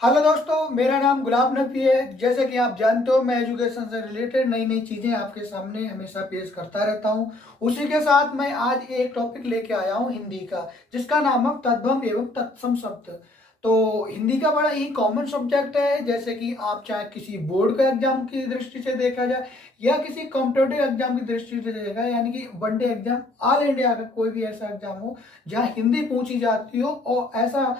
Hello दोस्तों, मेरा नाम गुलाब नबी है। जैसे कि आप जानते हो, मैं एजुकेशन से रिलेटेड नई नई चीज़ें आपके सामने हमेशा पेश करता रहता हूं। उसी के साथ मैं आज एक टॉपिक लेके आया हूं हिंदी का, जिसका नाम है तद्भव एवं तत्सम शब्द। तो हिंदी का बड़ा ही कॉमन सब्जेक्ट है। जैसे कि आप चाहे किसी बोर्ड का एग्जाम की दृष्टि से देखा जाए या किसी कॉम्पिटेटिव एग्जाम की दृष्टि से देखा, यानी कि वनडे एग्जाम, ऑल इंडिया का कोई भी ऐसा एग्जाम हो जहाँ हिंदी पूछी जाती हो, और ऐसा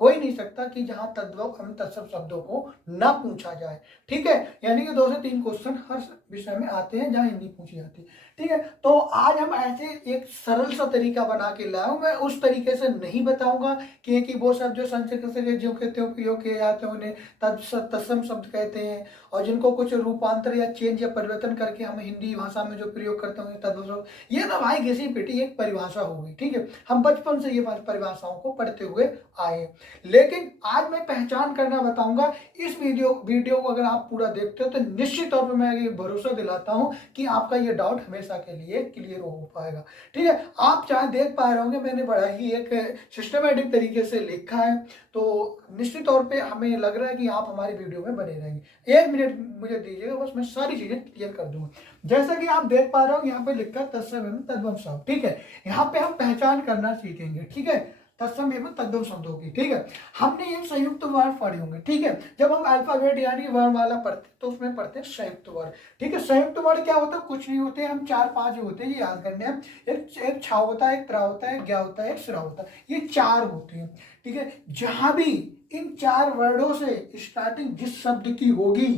हो ही नहीं सकता कि जहां तद्भव एवं तत्सम शब्दों को ना पूछा जाए। ठीक है, यानी कि 2 से 3 क्वेश्चन हर विषय में आते हैं जहां हिंदी पूछी जाती है। ठीक है, तो आज हम ऐसे एक सरल सा तरीका बना के लाया हूं। मैं उस तरीके से नहीं बताऊंगा कि वो शब्द जो संस्कृत से जो कहते हो प्रयोग किए जाते हैं उन्हें तत्सम शब्द कहते हैं, और जिनको कुछ रूपांतर या चेंज या परिवर्तन करके हम हिंदी भाषा में जो प्रयोग करते हैं तद्भव शब्द। ये ना भाई घिसी पिटी एक परिभाषा होगी। ठीक है, हम बचपन से ये परिभाषाओं को पढ़ते हुए आए। लेकिन आज मैं पहचान करना बताऊंगा। इस वीडियो को अगर आप पूरा देखते हो तो निश्चित तौर पे मैं ये भरोसा दिलाता हूं कि आपका ये डाउट हमेशा के लिए क्लियर हो पाएगा। ठीक है, आप चाहे देख पा रहे होंगे, मैंने बड़ा ही एक सिस्टमेटिक तरीके से लिखा है, तो निश्चित तौर पे हमें लग रहा है कि आप हमारी वीडियो में बने रहेंगे। 1 मिनट मुझे दीजिएगा, बस मैं सारी चीजें क्लियर कर दूंगा। जैसा कि आप देख पा रहे हो, यहाँ पे लिखा तत्सम एवं तद्भव शब्द। ठीक है, यहाँ पे हम पहचान करना सीखेंगे। ठीक है, तत्सम एवं तद्भव शब्दों की। ठीक है, हमने ये संयुक्त वर्ड पढ़े होंगे। ठीक है, जब हम अल्फाबेट यानी वर्णमाला पढ़ते तो उसमें पढ़ते हैं संयुक्त वर्ड। ठीक है, संयुक्त वर्ड क्या होता है? कुछ नहीं होते, हम 4-5 होते हैं, ये याद करने हैं। एक छा होता है, एक त्रा होता है, एक ज्ञा होता है, एक श्रा होता है, ये 4 होते हैं। ठीक है, जहां भी इन 4 वर्डों से स्टार्टिंग जिस शब्द की होगी,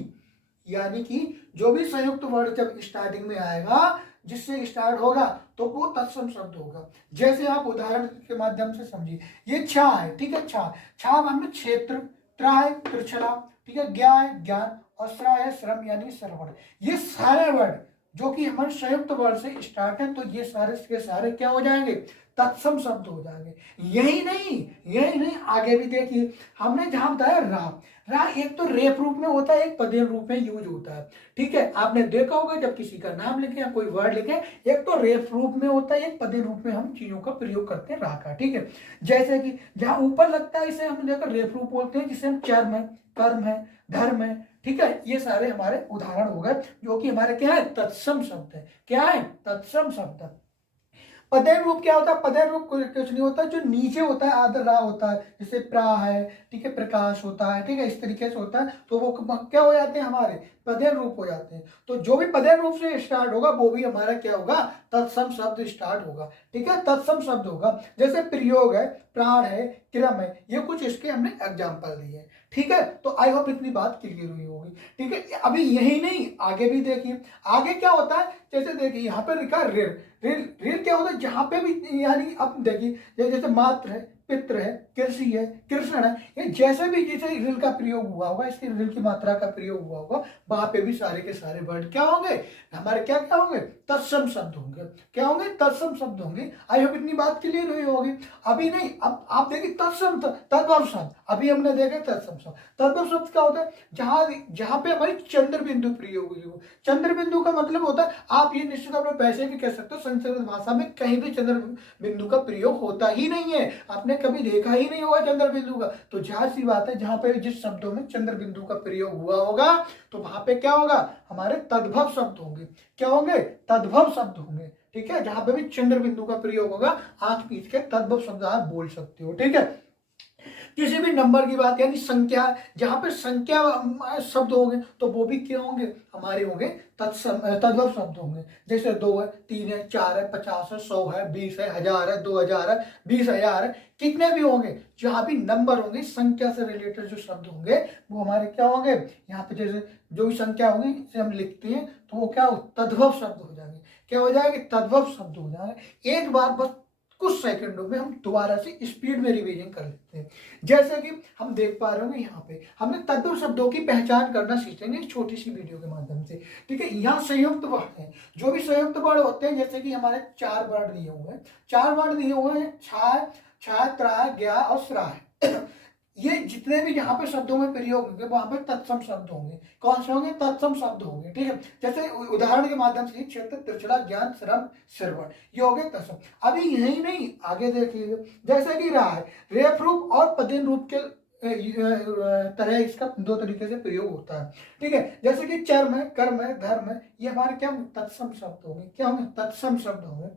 यानी कि जो भी संयुक्त वर्ड जब स्टार्टिंग में आएगा, जिससे स्टार्ट होगा, तो वो तत्सम शब्द होगा। जैसे आप उदाहरण के माध्यम से समझिए, ये छा है। ठीक है, छा छा हमें क्षेत्र, त्रा है त्रिछला, ठीक है, ज्ञा है ज्ञान, और श्रा है श्रम यानी श्रवण। ये सारे वर्ड जो कि हमारे संयुक्त वर्ड से स्टार्ट है, तो ये सारे के सारे क्या हो जाएंगे? तत्सम शब्द हो जाएंगे। यही नहीं, आगे भी देखिए, हमने जहां बताया रा। रा एक तो रेफ रूप में होता है, एक पदेन रूप में यूज होता है। ठीक है, आपने देखा होगा जब किसी का नाम लिखे या कोई वर्ड लिखे, एक तो रेफ रूप में होता है, एक पदेन रूप में हम चीजों का प्रयोग करते हैं रा का। ठीक है, जैसे कि जहां ऊपर लगता है इसे हम देखकर रेफ रूप बोलते हैं, जिसे हम चर्म है, कर्म है, धर्म है। ठीक है, ये सारे हमारे उदाहरण हो गए जो कि हमारे क्या है? तत्सम शब्द है। क्या है? तत्सम शब्द। पदेन रूप क्या होता है? पदेन रूप कुछ नहीं होता, जो नीचे होता है आदर रा होता है, जैसे प्रा है, ठीक है, प्रकाश होता है। ठीक है, इस तरीके से होता है, तो वो क्या हो जाते हैं? हमारे पदेन रूप हो जाते हैं। तो जो भी पदेन रूप से स्टार्ट होगा वो भी हमारा क्या होगा? तत्सम शब्द स्टार्ट होगा। ठीक है, तत्सम शब्द होगा। जैसे प्रयोग है, प्राण है, क्रम है, ये कुछ इसके हमने एग्जाम्पल दिए। ठीक है, तो आई होप इतनी बात क्लियर हुई होगी। ठीक है, अभी यही नहीं, आगे भी देखिए। आगे क्या होता है? जैसे देखिए यहाँ पे लिखा ऋण। ऋण क्या होता है? जहां पे भी, यानी अब देखिए, जैसे मात्र है, पित्र है, कृषि है, कृष्ण है, ये जैसे भी जैसे ऋण का प्रयोग हुआ होगा, इसके ऋण की मात्रा का प्रयोग हुआ होगा, वहां पे भी सारे के सारे वर्ड क्या होंगे? हमारे क्या क्या होंगे? तत्सम शब्द होंगे। क्या होंगे? तत्सम शब्द होंगे। आई होप इतनी बात क्लियर हुई होगी। अभी नहीं, अब आप देखिए तत्सम तद्भव शब्द। अभी हमने देखा तत्सम शब्द। तद्भव शब्द क्या होता है? जहां जहां पे हमारी चंद्र बिंदु प्रयोग हुई हो। चंद्र बिंदु का मतलब होता है, आप ये निश्चित तौर पर वैसे भी कह सकते हो, संस्कृत भाषा में कहीं भी चंद्र बिंदु का प्रयोग होता ही नहीं है। आपने कभी देखा ही नहीं होगा चंद्र बिंदु का। तो जाहिर सी बात है, जहां पे जिस शब्दों में चंद्र बिंदु का प्रयोग हुआ होगा, तो वहां पे क्या होगा? हमारे तद्भव शब्द होंगे। क्या होंगे? तद्भव शब्द होंगे। ठीक है, जहां पे भी चंद्र बिंदु का प्रयोग होगा, आंख पीछ के तद्भव शब्द आप बोल सकते हो। ठीक है, किसी भी नंबर की बात, यानी संख्या, जहां पे संख्या शब्द होंगे तो वो भी क्या होंगे? हमारे होंगे तद्भव शब्द होंगे। जैसे 2 है, 3 है, 4 है, 50 है, 100 है, 20 है, 1000 है, 2000 है, 20,000 है, कितने भी होंगे, जहां भी नंबर होंगे, संख्या से रिलेटेड जो शब्द होंगे, वो हमारे क्या होंगे? यहाँ पे जैसे जो भी संख्या होगी जिसे हम लिखते हैं, तो वो क्या हो? तद्भव शब्द हो जाएंगे। क्या हो जाएंगे? तद्भव शब्द हो जाएंगे। एक बार बस कुछ सेकंडों में हम दोबारा से स्पीड में रिवीजन कर लेते हैं। जैसे कि हम देख पा रहे होंगे, यहाँ पे हमने तद्भव शब्दों की पहचान करना सीखेंगे एक छोटी सी वीडियो के माध्यम से। ठीक है, यहाँ संयुक्त वर्ड है। जो भी संयुक्त वर्ड होते हैं, जैसे कि हमारे 4 वर्ड दिए हुए हैं, 4 वर्ड दिए हुए हैं, छाय, छाय, त्रा, ज्ञा और श्रा है। ये जितने भी यहाँ पे शब्दों में प्रयोग होंगे, वहां पे तत्सम शब्द होंगे। कौन से होंगे? तत्सम शब्द होंगे। ठीक है, जैसे उदाहरण के माध्यम से क्षेत्र, त्रिछला, ज्ञान, श्रम, श्रवण, ये हो गए तत्सम। अभी यही नहीं, आगे देखिए, जैसे कि रहा है, रेफ रूप और पदेन रूप के तरह इसका दो तरीके से प्रयोग होता है। ठीक है, जैसे कि चर्म है, कर्म है, धर्म है, ये हमारे क्या होंगे, तत्सम शब्द होंगे। क्या होंगे, तत्सम शब्द होंगे।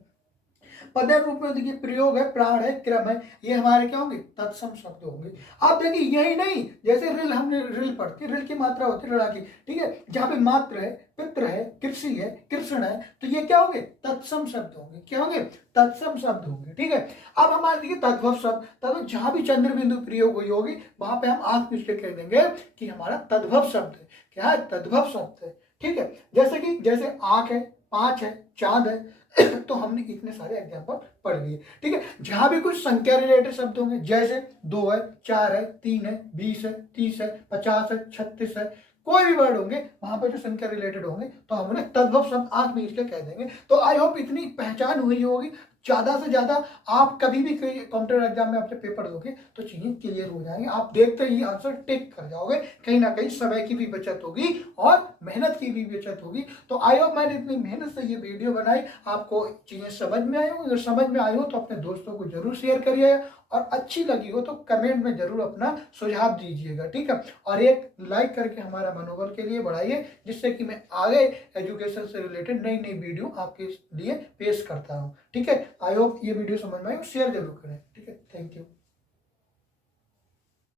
पदे रूप में देखिए प्रयोग है, प्राण है, क्रम है, ये हमारे क्या होंगे, तत्सम शब्द होंगे। अब देखिए यही नहीं, जैसे रिल, हमने रिल पढ़ती, रिल की मात्रा होती है ऋणा की। ठीक है, जहां पे मात्र है, पित्र है, कृषि है, कृष्ण है, तो ये क्या होंगे, तत्सम शब्द होंगे। क्या होंगे, तत्सम शब्द होंगे। ठीक है, अब हमारे देखिए तद्भव शब्द, तब जहां भी चंद्र बिंदु प्रयोग हुई होगी वहां पे हम आंख मिच के कह देंगे कि हमारा तद्भव शब्द है। क्या है, तद्भव शब्द है। ठीक है, जैसे कि जैसे आंख है, पांच है, चांद है, तो हमने इतने सारे एग्जाम्पल पढ़ लिए। ठीक है, जहां भी कुछ संख्या रिलेटेड शब्द होंगे, जैसे 2 है, 4 है, 3 है, 20 है, 30 है, 50 है, 36 है, कोई भी वर्ड होंगे वहां पर जो संख्या रिलेटेड होंगे तो हम उन्हें तद्भव शब्द आंख में इसके कह देंगे। तो आई होप इतनी पहचान हुई होगी। ज्यादा से ज्यादा आप कभी भी कोई कॉम्पिटेटिव एग्जाम में अपने पेपर दोगे तो चीजें क्लियर हो जाएंगी, आप देखते ही आंसर टिक कर जाओगे। कहीं ना कहीं समय की भी बचत होगी और मेहनत की भी बचत होगी। तो आई होप मैंने इतनी मेहनत से ये वीडियो बनाई, आपको चीजें समझ में आई हो। अगर समझ में आई हो तो अपने दोस्तों को जरूर शेयर करिए, और अच्छी लगी हो तो कमेंट में जरूर अपना सुझाव दीजिएगा। ठीक है, और एक लाइक करके हमारा मनोबल के लिए बढ़ाइए, जिससे कि मैं आगे एजुकेशन से रिलेटेड नई नई वीडियो आपके लिए पेश करता हूँ। ठीक है, आई होप ये वीडियो समझ में आए, शेयर जरूर करें। ठीक है, थैंक यू।